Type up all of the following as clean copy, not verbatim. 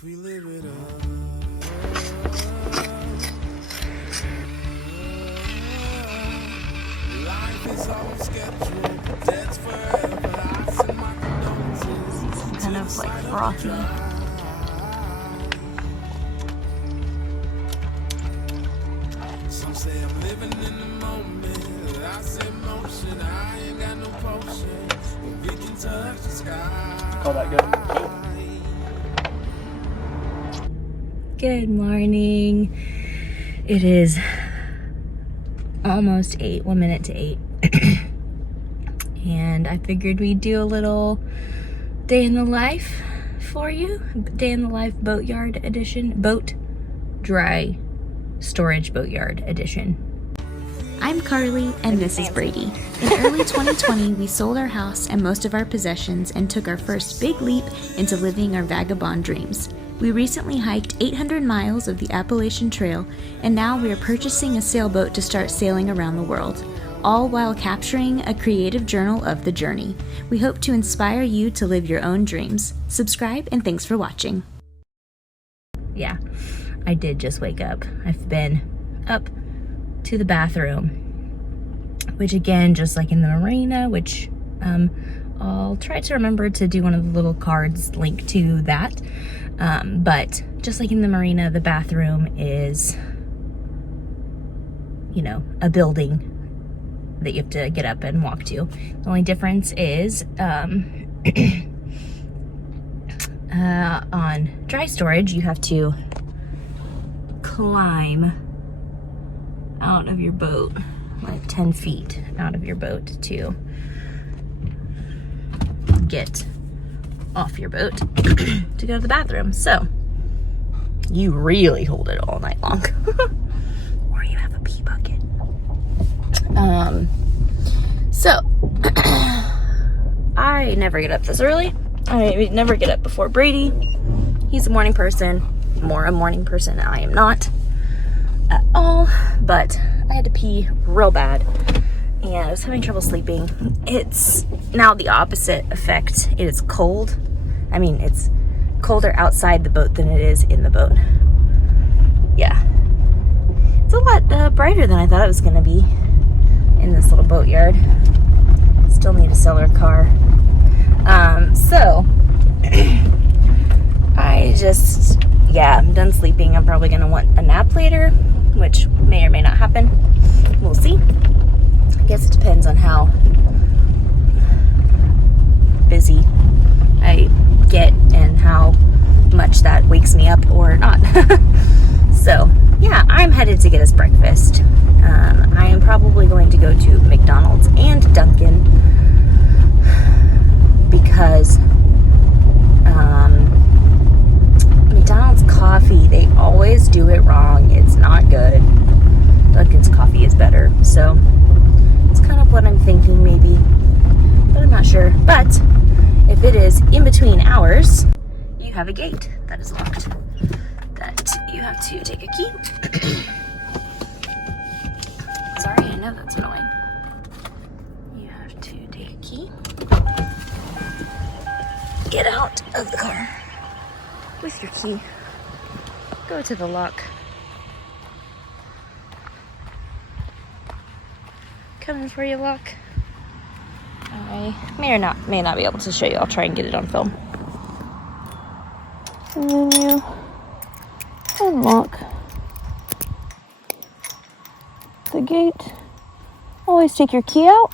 if we live it up. Life is all scheduled, but that's forever. I send my condolences. Kind of like frothy. Some say I'm living in the moment. I say motion, I ain't got no potion. But we can touch the sky. Call that good. Good morning. It is almost 8, 1 minute to 8. And I figured we'd do a little day in the life for you. Day in the life boatyard edition. Boat dry storage boatyard edition. I'm Carlie, and this is Brady. In early 2020, we sold our house and most of our possessions and took our first big leap into living our vagabond dreams. We recently hiked 800 miles of the Appalachian Trail, and now we are purchasing a sailboat to start sailing around the world, all while capturing a creative journal of the journey. We hope to inspire you to live your own dreams. Subscribe, and thanks for watching. Yeah, I did just wake up. I've been up to the bathroom, which again, just like in the marina, which I'll try to remember to do one of the little cards linked to that. But just like in the marina, the bathroom is, you know, a building that you have to get up and walk to. The only difference is on dry storage, you have to climb out of your boat, like 10 feet out of your boat to get off your boat to go to the bathroom. So you really hold it all night long. Or you have a pee bucket. So I never get up this early. I never get up before Brady. He's a morning person. More a morning person. I am not at all. But I had to pee real bad, and I was having trouble sleeping. It's now the opposite effect. It is cold. I mean, it's colder outside the boat than it is in the boat. Yeah. It's a lot brighter than I thought it was going to be in this little boatyard. Still need to sell our car. So, I just, yeah, I'm done sleeping. I'm probably going to want a nap later, which may or may not happen. We'll see. I guess it depends on how busy I get and how much that wakes me up or not. So yeah, I'm headed to get us breakfast. I am probably going to go to McDonald's and Dunkin' because McDonald's coffee, they always do it wrong. It's not good. Dunkin's coffee is better. So it's kind of what I'm thinking maybe, but I'm not sure. But if it is in between hours, you have a gate that is locked that you have to take a key. Sorry, I know that's annoying. You have to take a key. Get out of the car with your key. Go to the lock. Coming for you, lock. I may not be able to show you. I'll try and get it on film. And then you unlock the gate. Always take your key out.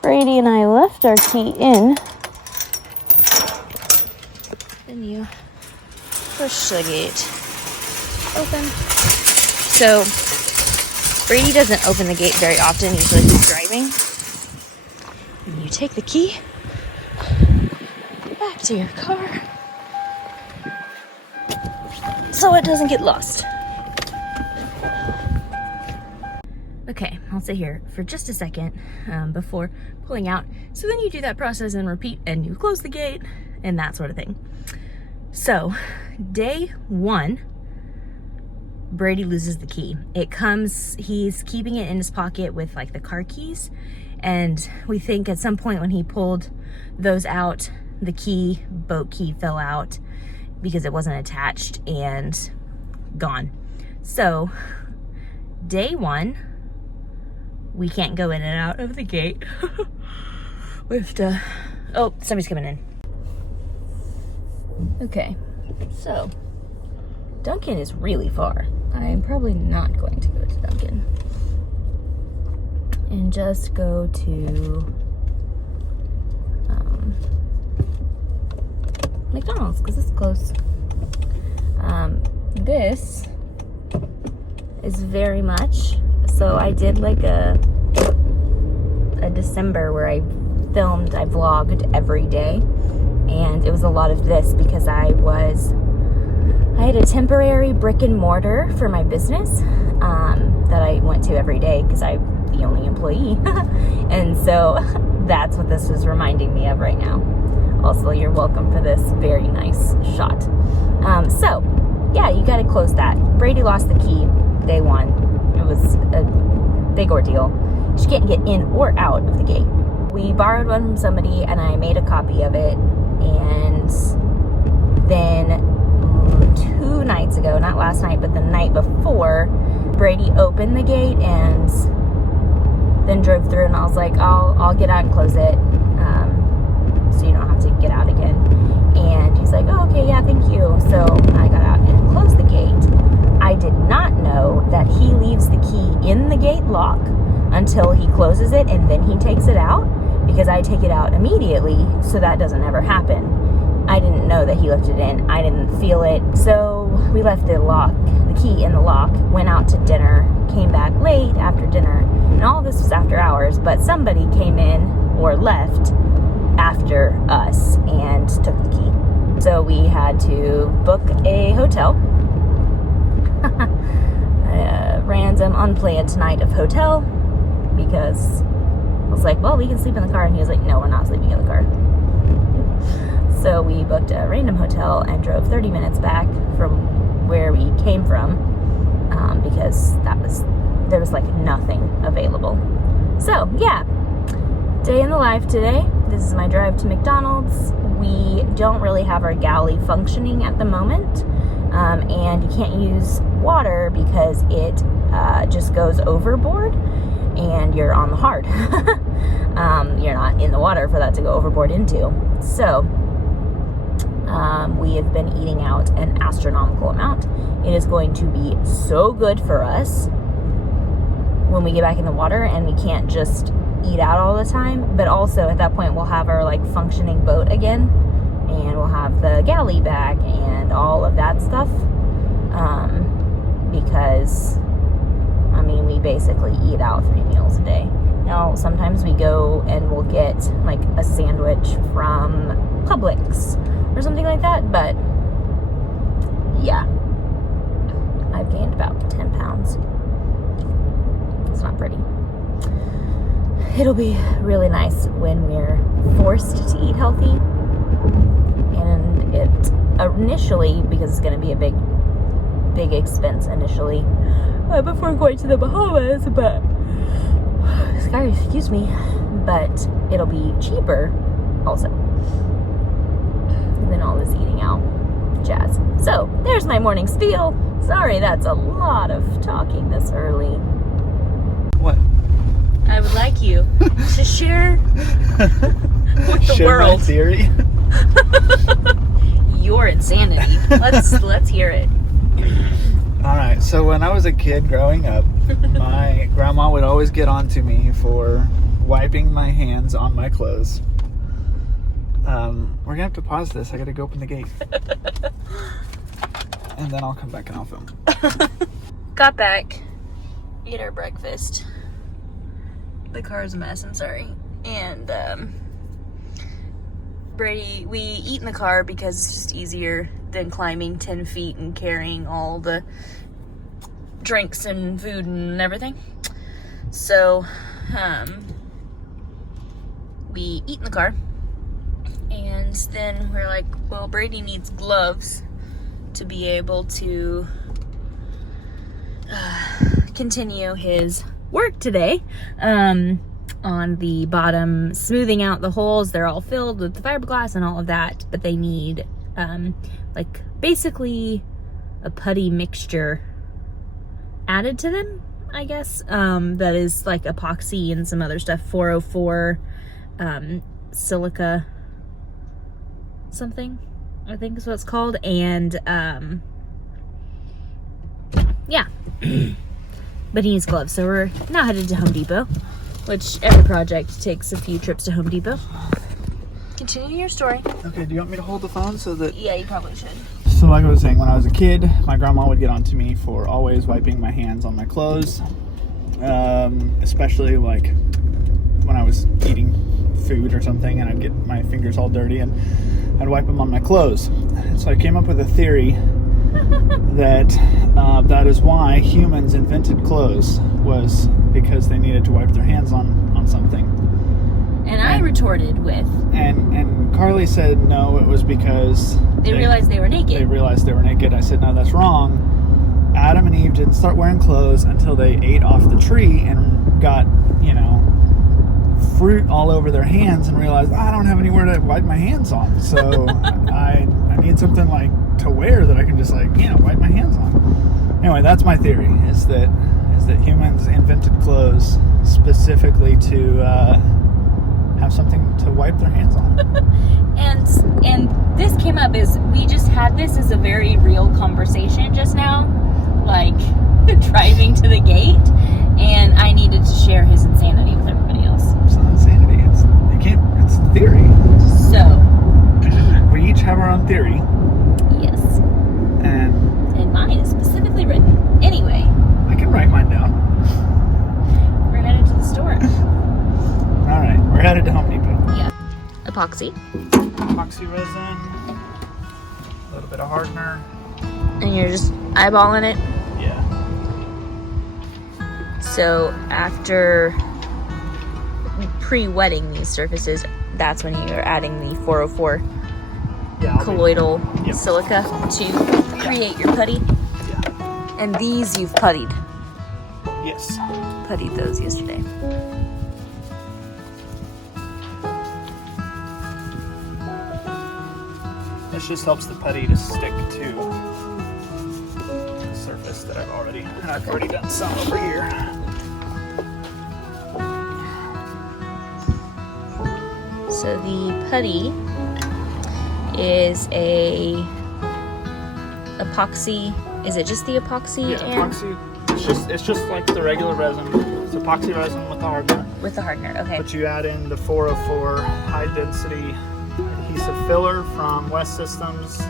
Brady and I left our key in. Then you push the gate open. So Brady doesn't open the gate very often. Usually he's driving. And you take the key back to your car so it doesn't get lost. Okay, I'll sit here for just a second before pulling out. So then you do that process and repeat, and you close the gate and that sort of thing. So day 1, Brady loses the key. He's keeping it in his pocket with like the car keys, and we think at some point when he pulled those out, the boat key fell out, because it wasn't attached and gone. So day 1, we can't go in and out of the gate. We have to, oh, somebody's coming in. Okay, so Dunkin' is really far. I'm probably not going to go to Dunkin'. And just go to McDonald's, because it's close. This is very much, so I did like a December where I vlogged every day, and it was a lot of this because I had a temporary brick and mortar for my business that I went to every day because I'm the only employee. And so that's what this is reminding me of right now. Also, you're welcome for this very nice shot. So yeah, you got to close that. Brady lost the key day 1. It was a big ordeal. She can't get in or out of the gate. We borrowed one from somebody and I made a copy of it, and then 2 nights ago, not last night, but the night before, Brady opened the gate and then drove through, and I was like, I'll get out and close it, so you don't have to get out again. And he's like, oh, okay, yeah, thank you. So I got out and closed the gate. I did not know that he leaves the key in the gate lock until he closes it, and then he takes it out, because I take it out immediately, so that doesn't ever happen. I didn't know that he left it in. I didn't feel it. So we left the key in the lock, went out to dinner, came back late after dinner, and all this was after hours, but somebody came in or left after us and took the key. So we had to book a hotel. A random unplanned night of hotel, because I was like, well, we can sleep in the car, and he was like, no, we're not sleeping in the car. So we booked a random hotel and drove 30 minutes back from where we came from, because there was like nothing available. So yeah, day in the life today. This is my drive to McDonald's. We don't really have our galley functioning at the moment, and you can't use water because it just goes overboard, and you're on the hard. You're not in the water for that to go overboard into. So we have been eating out an astronomical amount. It is going to be so good for us when we get back in the water, and we can't just eat out all the time. But also at that point, we'll have our like functioning boat again, and we'll have the galley back and all of that stuff, because I mean, we basically eat out 3 meals a day. Now, sometimes we go and we'll get like a sandwich from Publix or something like that, but yeah, I've gained about 10 pounds. It's not pretty. It'll be really nice when we're forced to eat healthy, and it initially, because it's going to be a big expense initially, before going to the Bahamas, but excuse me, but it'll be cheaper also than all this eating out jazz. So there's my morning spiel. Sorry, that's a lot of talking this early. What? I would like you to share with the world my theory. your insanity. Let's hear it. Alright, so when I was a kid growing up, my grandma would always get on to me for wiping my hands on my clothes. We're gonna have to pause this. I gotta go open the gate. And then I'll come back and I'll film. Got back, ate our breakfast. The car's a mess, I'm sorry. And Brady, we eat in the car because it's just easier than climbing 10 feet and carrying all the drinks and food and everything. So we eat in the car, and then we're like, well, Brady needs gloves to be able to continue his work today. On the bottom, smoothing out the holes. They're all filled with the fiberglass and all of that, but they need like basically a putty mixture added to them, I guess. That is like epoxy and some other stuff. 404 silica something, I think is what it's called. And yeah. But he needs gloves, so we're now headed to Home Depot, which every project takes a few trips to Home Depot. Continue your story. Okay, do you want me to hold the phone so that... Yeah, you probably should. So like I was saying, when I was a kid, my grandma would get onto me for always wiping my hands on my clothes. Especially like when I was eating food or something and I'd get my fingers all dirty and I'd wipe them on my clothes. So I came up with a theory that that is why humans invented clothes, was because they needed to wipe their hands on something. And I retorted with... And Carlie said no, it was because... They realized they were naked. They realized they were naked. I said, no, that's wrong. Adam and Eve didn't start wearing clothes until they ate off the tree and got, fruit all over their hands and realized, I don't have anywhere to wipe my hands on. So I need something like to wear that I can just wipe my hands on. Anyway, that's my theory, is that humans invented clothes specifically to have something to wipe their hands on. and this came up as we just had this as a very real conversation just now, like driving to the gate, and I needed to share his insanity with everybody else. It's not insanity. It's theory. So we each have our own theory. Yes. And mine is specifically written. Anyway. I can write mine down. We're headed to the store. Alright, we're headed to Home Depot. Yeah. Epoxy. Epoxy resin. A little bit of hardener. And you're just eyeballing it. Yeah. So after pre-wetting these surfaces, that's when you're adding the 404 colloidal silica to create your putty. Yeah. And these you've puttied. Yes. Puttied those yesterday. This just helps the putty to stick to the surface that I've already done some over here. So the putty is a epoxy. Is it just the epoxy? Yeah, epoxy. It's just like the regular resin. It's epoxy resin with the hardener. With the hardener, okay. But you add in the 404 high density adhesive filler from West Systems.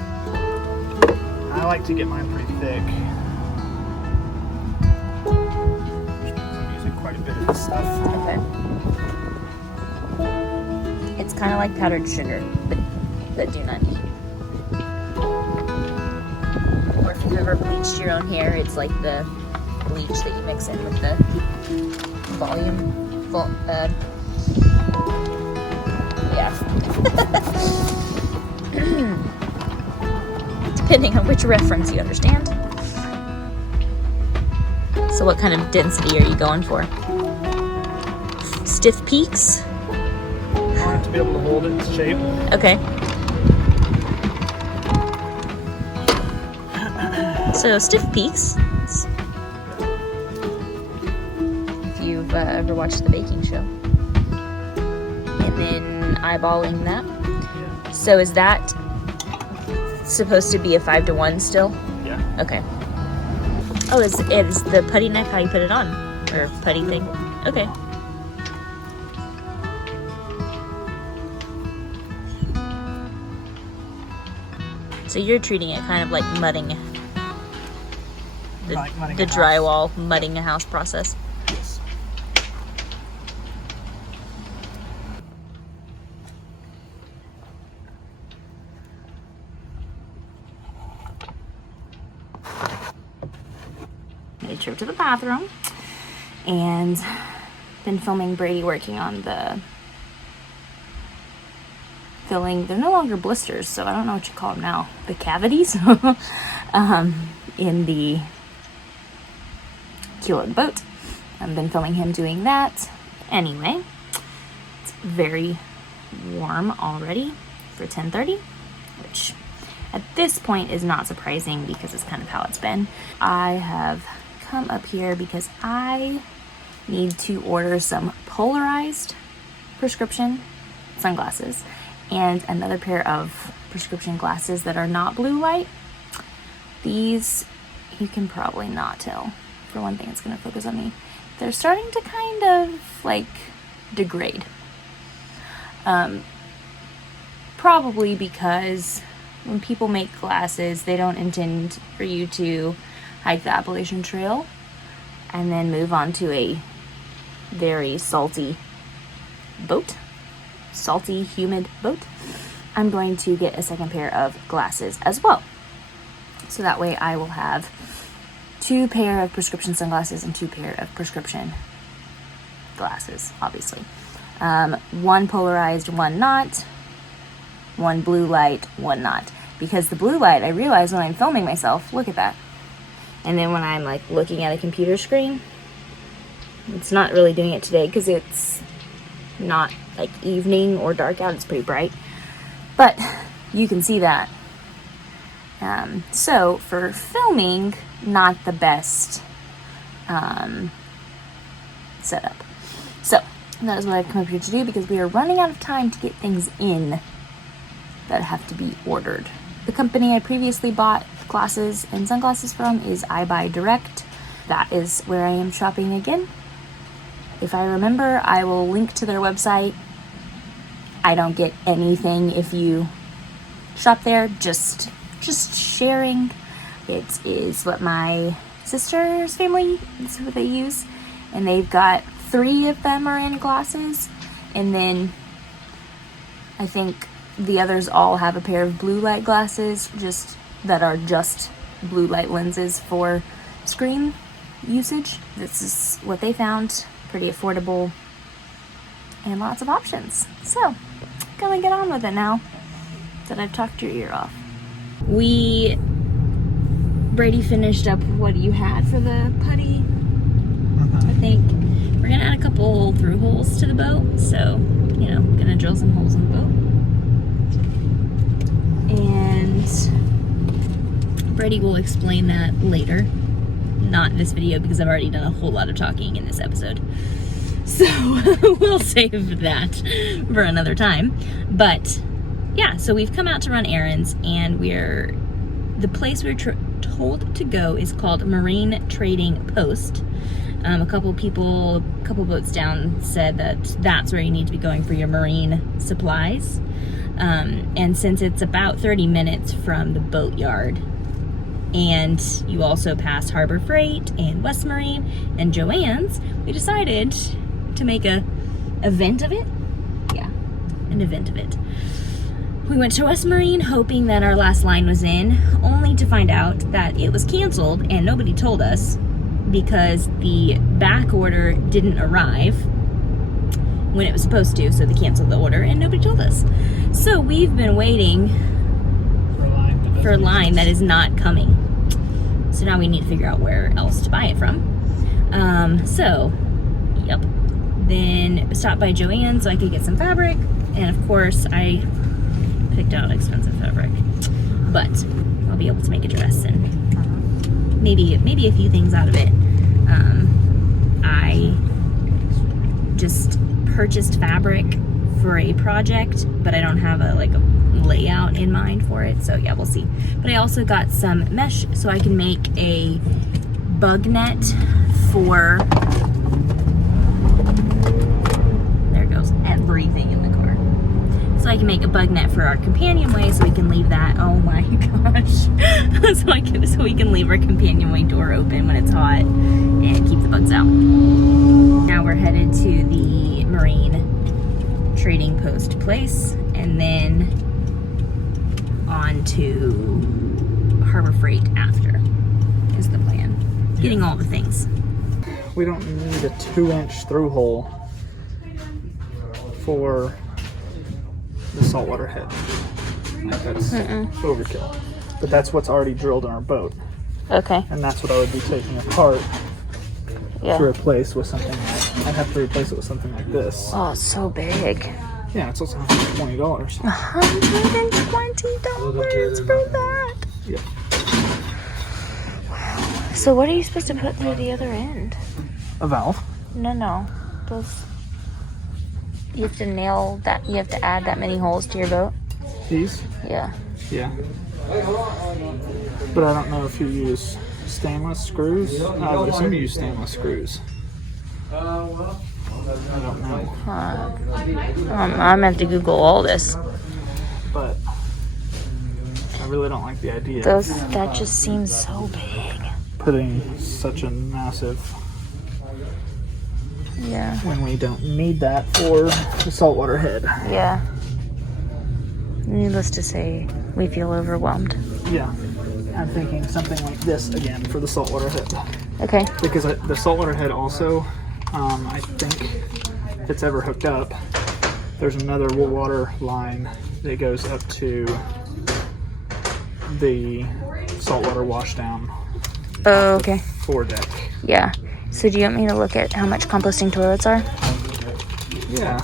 I like to get mine pretty thick. I'm using quite a bit of this stuff. Okay. It's kind of like powdered sugar, but do not eat. Or if you've ever bleached your own hair, it's like the bleach that you mix in with the yeah. Depending on which reference you understand. So what kind of density are you going for? Stiff peaks? I want it to be able to hold its shape. Okay. So stiff peaks. If you've ever watched the baking show. And then eyeballing that. Yeah. So is that supposed to be a 5-to-1 still? Yeah. Okay. Oh, is the putty knife how you put it on? Or putty thing? Okay. So you're treating it kind of like mudding the drywall, mudding a house process. Yes. Made a trip to the bathroom and been filming Brady working on the filling. They're no longer blisters, so I don't know what you call them now. The cavities in the keel of the boat. I've been filming him doing that. Anyway, it's very warm already for 10:30, which at this point is not surprising because it's kind of how it's been. I have come up here because I need to order some polarized prescription sunglasses and another pair of prescription glasses that are not blue light. These, you can probably not tell. For one thing, it's going to focus on me. They're starting to kind of like degrade. Probably because when people make glasses, they don't intend for you to hike the Appalachian Trail and then move on to a very salty boat. Salty, humid boat. I'm going to get a second pair of glasses as well. So that way I will have 2 pair of prescription sunglasses and 2 pair of prescription glasses, obviously. 1 polarized, 1 not. 1 blue light, 1 not. Because the blue light, I realize when I'm filming myself, look at that. And then when I'm like looking at a computer screen, it's not really doing it today because it's not like evening or dark out, it's pretty bright. But you can see that. So for filming, not the best setup. So that is what I've come up here to do because we are running out of time to get things in that have to be ordered. The company I previously bought glasses and sunglasses from is I Buy Direct. That is where I am shopping again. If I remember, I will link to their website. I don't get anything if you shop there, just sharing. It is what my sister's family is what they use, and they've got 3 of them are in glasses, and then I think the others all have a pair of blue light glasses that are just blue light lenses for screen usage. This is what they found. Pretty affordable and lots of options. So, gonna get on with it now that I've talked your ear off. Brady finished up what you had for the putty. I think we're gonna add a couple through holes to the boat, so gonna drill some holes in the boat. And Brady will explain that later, not in this video because I've already done a whole lot of talking in this episode, so we'll save that for another time. But yeah, so we've come out to run errands, and the place we're told to go is called Marine Trading Post. A couple boats down said that's where you need to be going for your marine supplies. And since it's about 30 minutes from the boatyard, and you also pass Harbor Freight and West Marine and Joann's, we decided to make an event of it. We went to West Marine hoping that our last line was in, only to find out that it was canceled and nobody told us because the back order didn't arrive when it was supposed to, so they canceled the order and nobody told us. So we've been waiting for a line that is not coming. So now we need to figure out where else to buy it from. Then stopped by Joann's so I could get some fabric, and of course I picked out expensive fabric, but I'll be able to make a dress and maybe a few things out of it. I just purchased fabric for a project, but I don't have a layout in mind for it, so yeah, we'll see. But I also got some mesh so I can make a bug net for, there goes everything in the car. So I can make a bug net for our companionway so we can leave that, oh my gosh, so we can leave our companionway door open when it's hot and keep the bugs out. Now we're headed to the Marine Trading Post place, and then on to Harbor Freight after is the plan. Getting all the things. We don't need a 2-inch through hole for the saltwater head. That's overkill. But that's what's already drilled in our boat. Okay. And that's what I would be taking apart to replace with something like, I'd have to replace it with something like this. Oh, so big. Yeah, it's also $120. $120 for that. Yeah. So what are you supposed to put through the other end? A valve. No. Those. You have to nail that. You have to add that many holes to your boat. These? Yeah. Yeah. But I don't know if you use stainless screws. I would assume you use stainless screws. I don't know. I'm gonna have to Google all this. But I really don't like the idea That just seems so big. putting such a massive Yeah. when we don't need that for the saltwater head. Yeah. Needless to say, we feel overwhelmed. Yeah. I'm thinking something like this again for the saltwater head. Okay. Because the saltwater head also, I think, if it's ever hooked up, there's another water line that goes up to the saltwater washdown Oh, okay. foredeck. Yeah. So do you want me to look at how much composting toilets are? Yeah.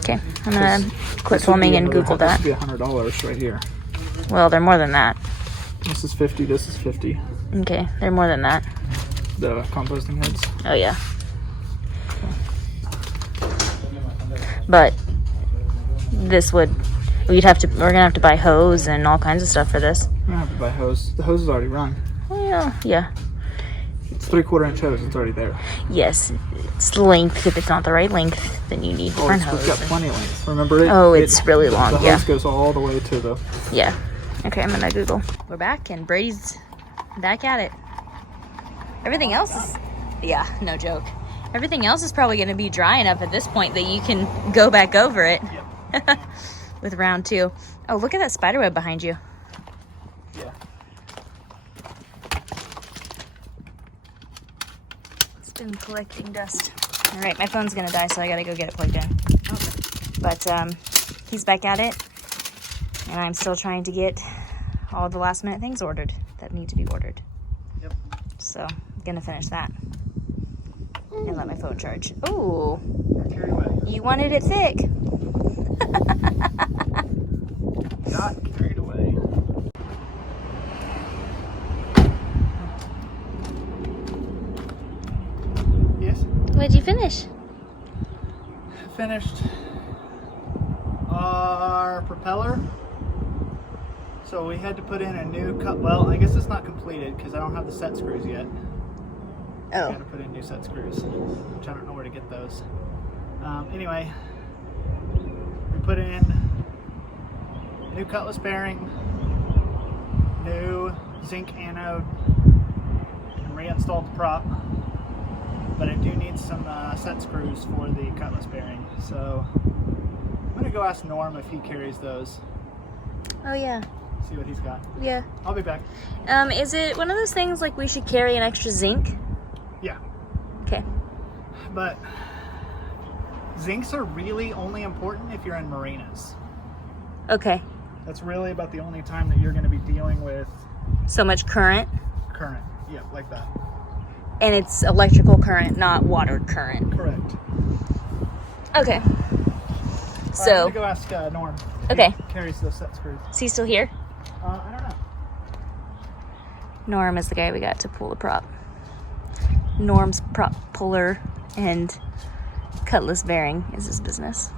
Okay. I'm gonna quit filming and Google that. This would be $100 right here. Well, they're more than that. This is 50. This is 50. Okay, they're more than that. The composting heads. Oh yeah. But this would, we're gonna have to buy hose and all kinds of stuff for this. I don't have to buy hose. The hose is already run. Yeah. It's 3/4 inch hose. It's already there. Yes, it's the length. If it's not the right length, then you need different It's hose. got plenty of length. Remember it? Oh, it's really long. The Yeah. hose goes all the way to the. Yeah. Okay, I'm gonna Google. We're back and Brady's back at it. Everything else is, yeah, no joke. Everything else is probably gonna be dry enough at this point that you can go back over it. Yep. With round 2. Oh, look at that spider web behind you. Yeah. It's been collecting dust. All right, my phone's gonna die, so I gotta go get it plugged in. Okay. But he's back at it, and I'm still trying to get all the last minute things ordered that need to be ordered. Yep. So I'm gonna finish that and let my phone charge. Ooh, Carry away. you wanted it thick. Not carried away. Yes. What'd you finish? Finished our propeller. So we had to put in a new cut. Well, I guess it's not completed because I don't have the set screws yet. I Oh, gotta put in new set screws, which I don't know where to get those. Anyway, we put in new cutlass bearing, new zinc anode, and reinstalled the prop. But I do need some set screws for the cutlass bearing, so I'm gonna go ask Norm if he carries those. oh yeah, See what he's got. yeah. I'll be back. Is it one of those things like we should carry an extra zinc? Yeah, Okay. but zincs are really only important if you're in marinas. Okay. That's really about the only time that you're going to be dealing with So much current, current. Yeah, like that. and it's electrical current, not water current. Correct. Okay. All right, I'm So, going to go ask Norm if Okay. he carries those set screws. is he still here? I don't know. Norm is the guy we got to pull the prop. Norm's prop puller and cutlass bearing is his business.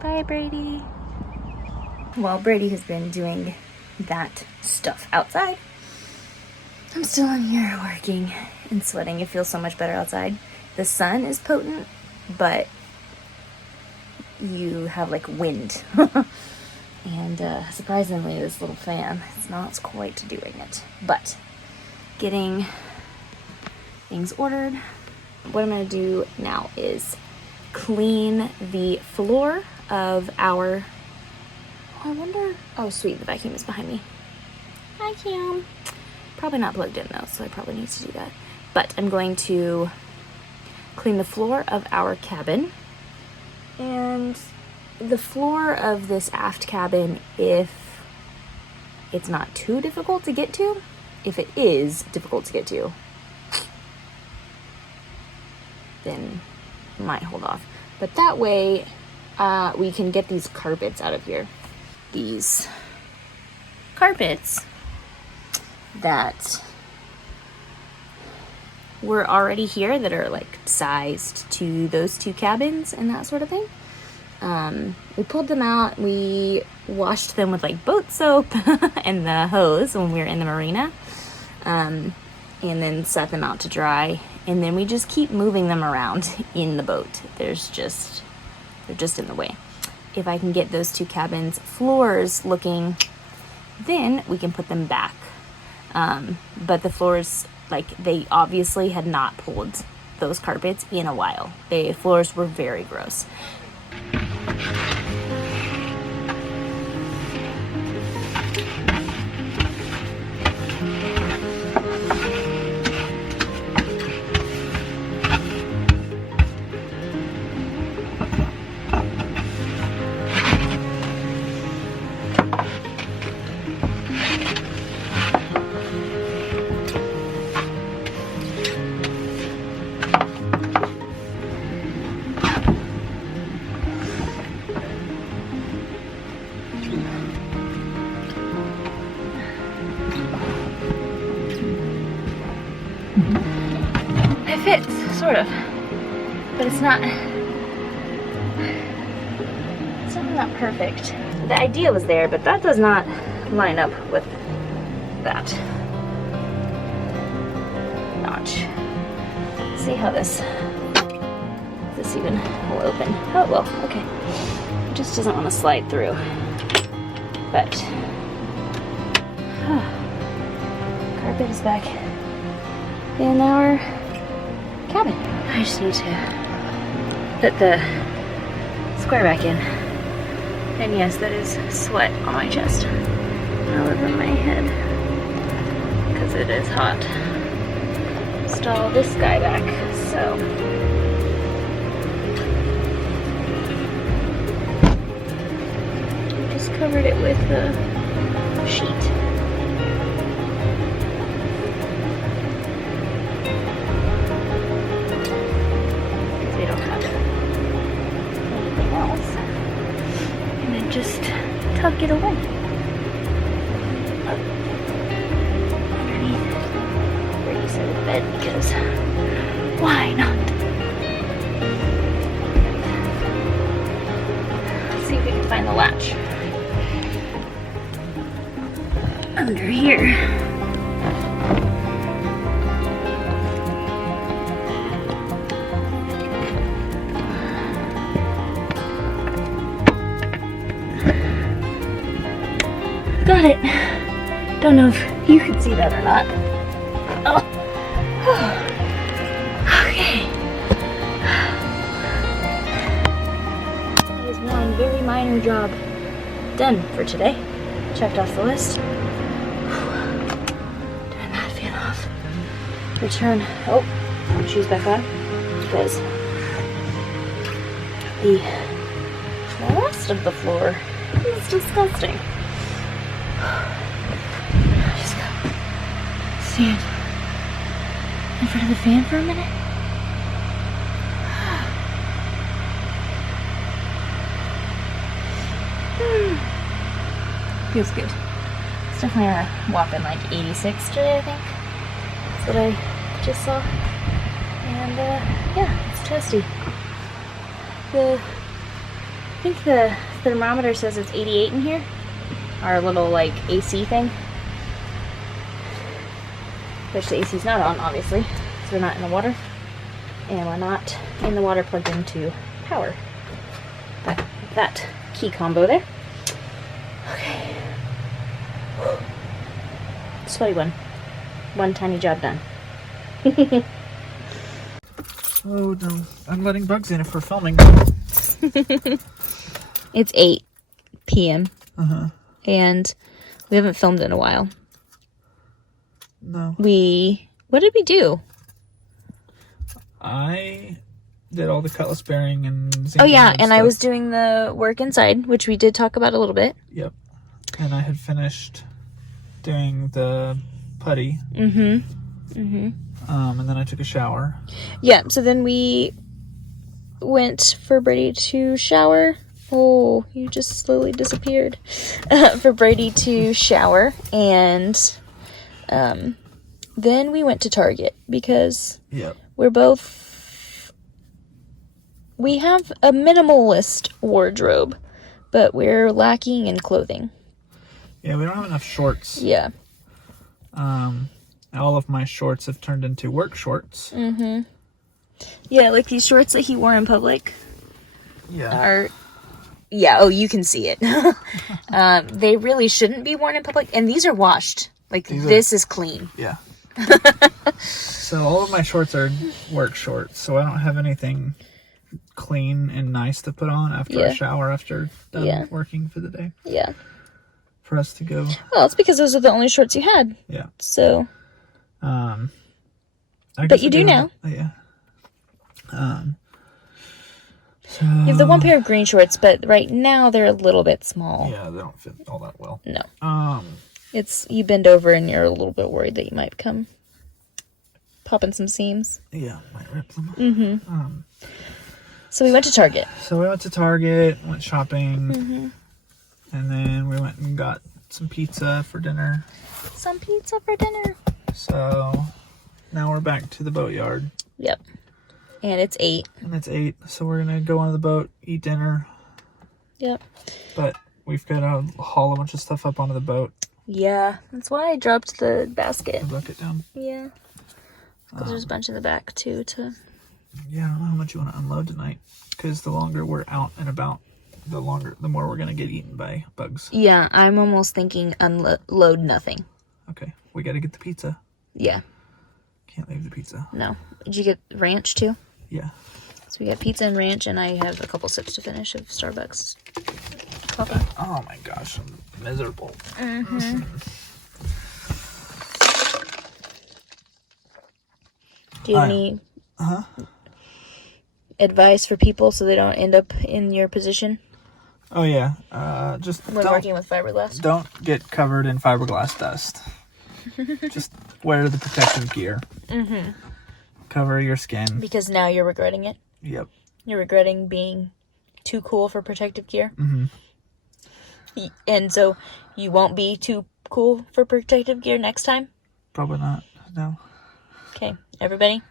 Bye, Brady. While Brady has been doing that stuff outside, I'm still in here working and sweating. It feels so much better outside. The sun is potent, but you have like wind. And surprisingly, this little fan is not quite doing it. But getting things ordered. What I'm going to do now is clean the floor of our... I wonder... Oh, sweet. The vacuum is behind me. Vacuum. Probably not plugged in, though, so I probably need to do that. But I'm going to clean the floor of our cabin. And the floor of this aft cabin, if it's not too difficult to get to, if it is difficult to get to, then might hold off. But that way we can get these carpets out of here. These carpets that were already here that are like sized to those 2 cabins and that sort of thing. We pulled them out. We washed them with like boat soap and the hose when we were in the marina, and then set them out to dry. And then we just keep moving them around in the boat. They're just in the way. If I can get those 2 cabins floors looking, then we can put them back. But the floors, like, they obviously had not pulled those carpets in a while. The floors were very gross. It fits, sort of, but it's not not perfect. The idea was there, but that does not line up with that notch. Let's see how this even will open. Oh, well, okay. It just doesn't want to slide through, but carpet is back in our cabin. I just need to put the square back in. And yes, that is sweat on my chest. All over my head. Because it is hot. Install this guy back, so. Just covered it with a sheet. Just tuck it away underneath Brady's side of the bed, because why not? Let's see if we can find the latch under here. Got it. Don't know if you can see that or not. Oh. Okay. That is one very minor job done for today. Checked off the list. Turn that fan off. Return. Oh, shoes back on, because the rest of the floor is disgusting. Just go stand in front of the fan for a minute. Feels good. It's definitely a whopping like 86 today, I think. That's what I just saw. And yeah, it's toasty. I think the thermometer says it's 88 in here. Our little like AC thing, which the AC's not on, obviously, because we're not in the water, and we're not in the water plugged into power. But that key combo there. Okay. Sweaty one. One tiny job done. Oh no, I'm letting bugs in if we're filming. It's 8 p.m. And we haven't filmed in a while. No. What did we do? I did all the cutlass bearing and Oh yeah, and I was doing the work inside, which we did talk about a little bit. Yep. And I had finished doing the putty. And then I took a shower. Yeah, so then we went for Brady to shower, Oh, you just slowly disappeared. For Brady to shower, and then we went to Target because we're both... We have a minimalist wardrobe, but we're lacking in clothing. Yeah, we don't have enough shorts. Yeah. All of my shorts have turned into work shorts. Mm-hmm. Yeah, like these shorts that he wore in public. Yeah. Are... Yeah, oh, you can see it. They really shouldn't be worn in public, and these are washed. Like, this is clean. Yeah. So all of my shorts are work shorts, so I don't have anything clean and nice to put on after I shower after done working for the day. Yeah. For us to go. Well, it's because those are the only shorts you had. Yeah. So. But you do now. Yeah. So, you have the one pair of green shorts, but right now they're a little bit small. Yeah, they don't fit all that well. No. It's, you bend over and you're a little bit worried that you might come popping some seams. Yeah, might rip them. Mm-hmm. So we went to Target. Went shopping, and then we went and got some pizza for dinner. So now we're back to the boatyard. Yep. And it's 8. So we're going to go on the boat, eat dinner. Yep. But we've got to haul a bunch of stuff up onto the boat. Yeah. That's why I dropped the basket. The bucket down. Yeah. Because there's a bunch in the back, too, to... Yeah, I don't know how much you want to unload tonight. Because the longer we're out and about, the more we're going to get eaten by bugs. Yeah, I'm almost thinking unload nothing. Okay. We got to get the pizza. Yeah. Can't leave the pizza. No. Did you get ranch, too? Yeah. So we got pizza and ranch, and I have a couple sips to finish of Starbucks coffee. Oh my gosh, I'm miserable. Mm-hmm. Do you have any advice for people so they don't end up in your position? Oh yeah, just when working with fiberglass. Don't get covered in fiberglass dust. Just wear the protective gear. Mm-hmm. Cover your skin. Because now you're regretting it? Yep. You're regretting being too cool for protective gear? Mm-hmm. And so you won't be too cool for protective gear next time? Probably not, no. Okay, everybody.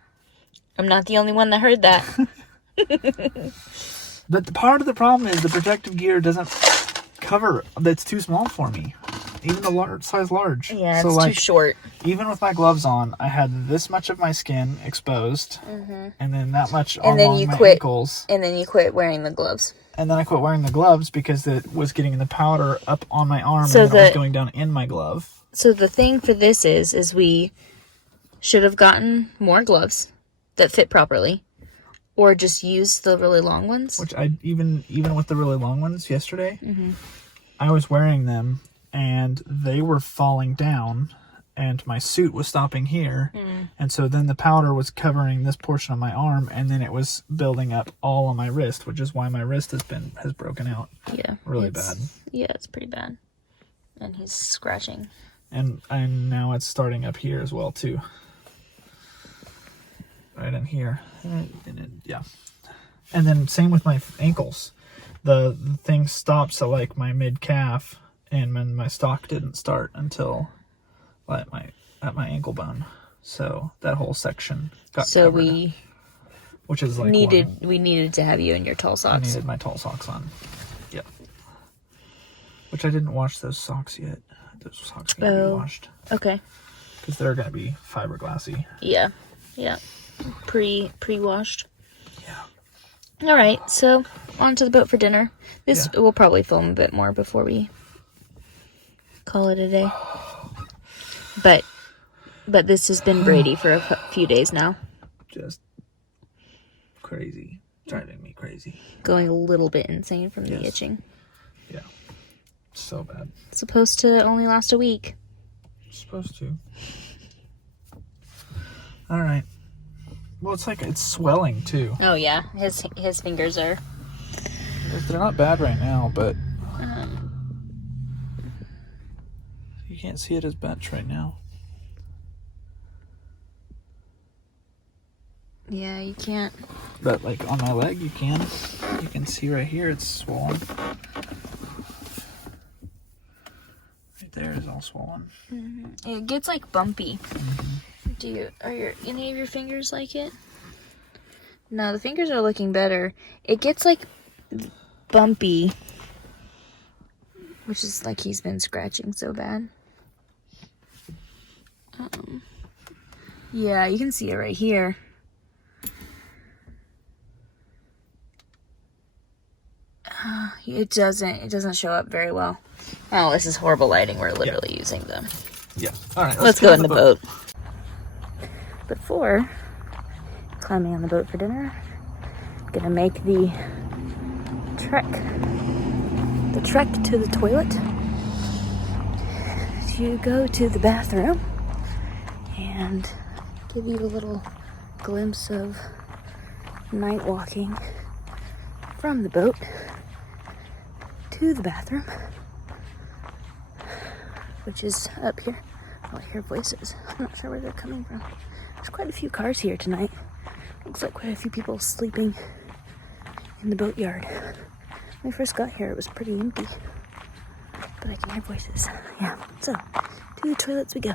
I'm not the only one that heard that. But part of the problem is the protective gear doesn't cover. That's too small for me. Even the size large. Yeah, it's too short. Even with my gloves on, I had this much of my skin exposed, and then that much along my ankles. And then you quit wearing the gloves. And then I quit wearing the gloves because it was getting the powder up on my arm, and it was going down in my glove. So the thing for this is we should have gotten more gloves that fit properly, or just use the really long ones. Which I even with the really long ones yesterday, I was wearing them. And they were falling down, and my suit was stopping here. And so then the powder was covering this portion of my arm, and then it was building up all on my wrist, which is why my wrist has broken out. Yeah. Really bad. Yeah, it's pretty bad. And he's scratching. And now it's starting up here as well, too. Right in here. Yeah. And then same with my ankles. The thing stops at like my mid-calf. And when my stock didn't start until at my ankle bone, so that whole section got covered, which is like we needed to have you in your tall socks. I needed my tall socks on. Yep. Which I didn't wash those socks yet. Those socks need to be washed. Okay. Because they're gonna be fiberglassy. Yeah. Yeah. Pre-washed. Yeah. All right. So on to the boat for dinner. This we'll probably film a bit more before we call it a day. But this has been Brady for a few days now. Just crazy. Driving me crazy. Going a little bit insane from the itching. Yeah. So bad. It's supposed to only last a week. Supposed to. Alright. Well, it's swelling too. Oh yeah. His fingers are... They're not bad right now, but... You can't see it as bench right now. Yeah, you can't. But like on my leg, you can. You can see right here it's swollen. Right there is all swollen. It gets like bumpy. Are any of your fingers like it? No, the fingers are looking better. It gets like bumpy, which is like he's been scratching so bad. Yeah, you can see it right here. It doesn't show up very well. Oh, this is horrible lighting. We're literally using them. Yeah. All right. Let's go in the boat. Before climbing on the boat for dinner, I'm gonna make the trek to the toilet to go to the bathroom and give you a little glimpse of night walking from the boat to the bathroom, which is up here. Oh, I hear voices. I'm not sure where they're coming from. There's quite a few cars here tonight. Looks like quite a few people sleeping in the boatyard. When we first got here, it was pretty empty, but I can hear voices. Yeah, so to the toilets we go.